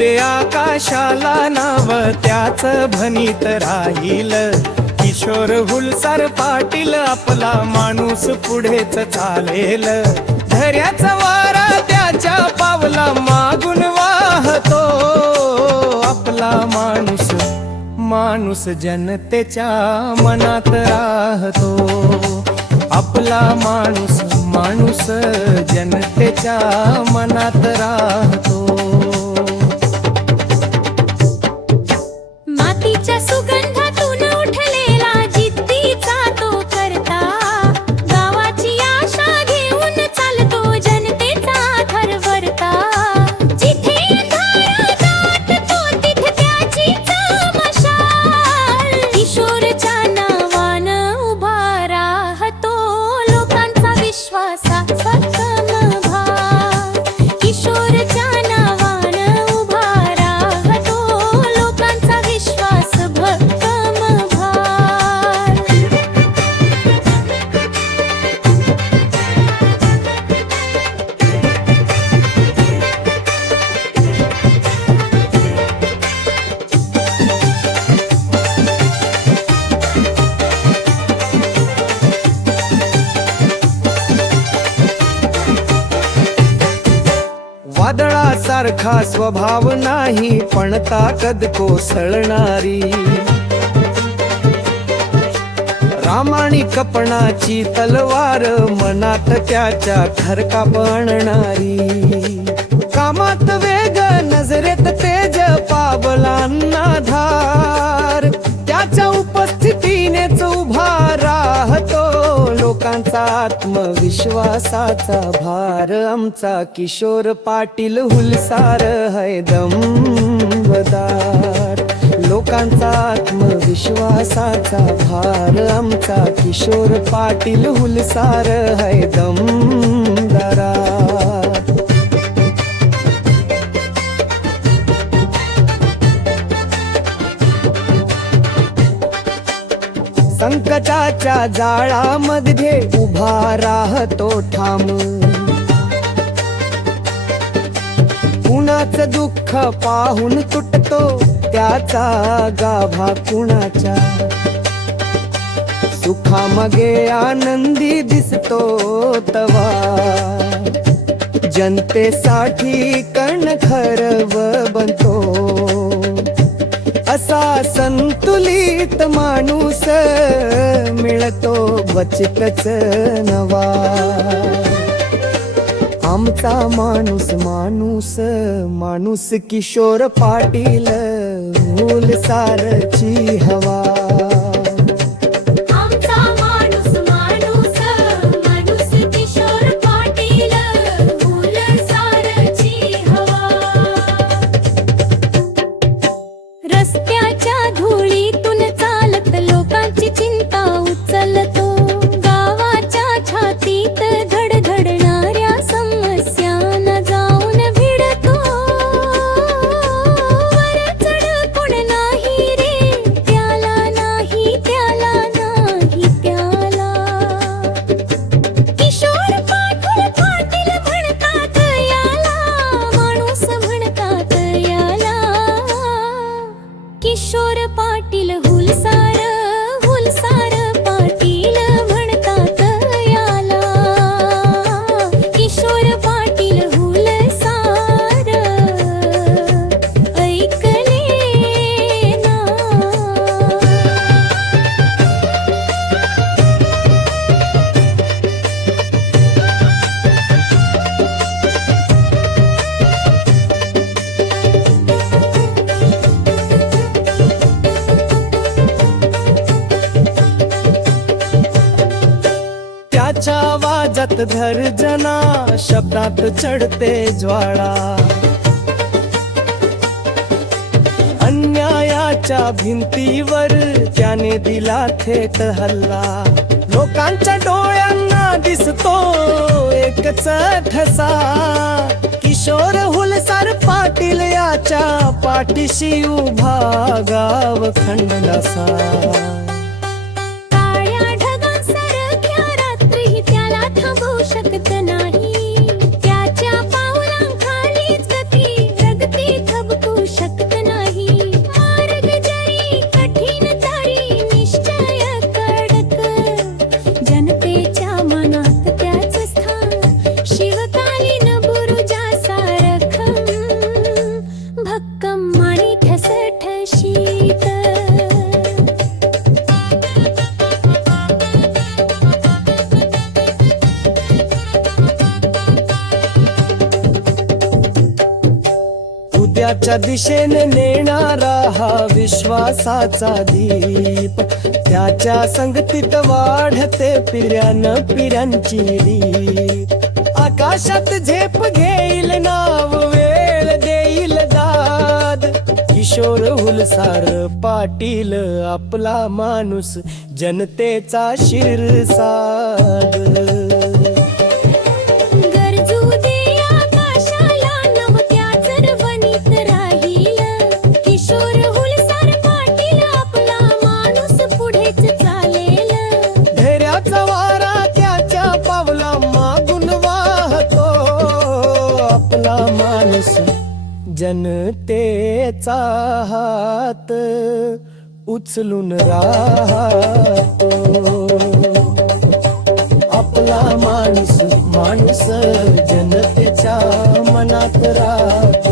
दे आकाशाला नाव त्याच भनीत राहील. किशोर हुलसार पाटील आपला माणूस पुढेच चालेल. धऱ्याचा वारा त्याच्या पावला मागून वाहतो. आपला माणूस माणूस जनतेच्या मनात राहतो. आपला माणूस माणूस जनतेच्या मनात राहतो. वादळासारखा स्वभाव नाही पण ताकद कोसळणारी. रामाणी कपणाची तलवार मनात त्याच्या खरका आणणारी. कामात वेग नजरेत तेज पावलांना धार. लोकांचा आत्मविश्वासाचा भार आमचा किशोर पाटील हुलसार है दमदार. लोकांचा आत्मविश्वासाचा भार आमचा किशोर पाटील हुलसार है दमदारा. संकटाच्या जाळामध्ये उभा राहतो ठाम. कुणाच दुःख पाहून तुटतो त्याचा गाभा कुणाच्या? सुखामागे आनंदी दिसतो तवा. जनतेसाठी कण खरव बनतो. माणूस मिळतो बचतच नवा. आमचा माणूस माणूस माणूस किशोर पाटील मूल सारची हवा. आवाजात धर्जना शब्दात चढते ज्वाळा. अन्यायाच्या भिंतीवर त्याने दिला थेट हल्ला. लोकांच्या डोळ्यांना दिसतो एकच ठसा. किशोर हुलसार पाटील याच्या पाठीशी उभा गाव खंडनसा. विकासाच्या दिशेने नेणारा हा विश्वासाचा दीप. त्याच्या संगतीत वाढते पिऱ्यान पिऱ्यांची दीप आकाशात झेप घेईल नाव वेळ देईल दाद. किशोर हुलसार पाटील आपला माणूस जनतेचा शिरसाद. जनतेचा हात उचलून राहतो. आपला माणूस माणूस जनतेच्या मनात राहतो.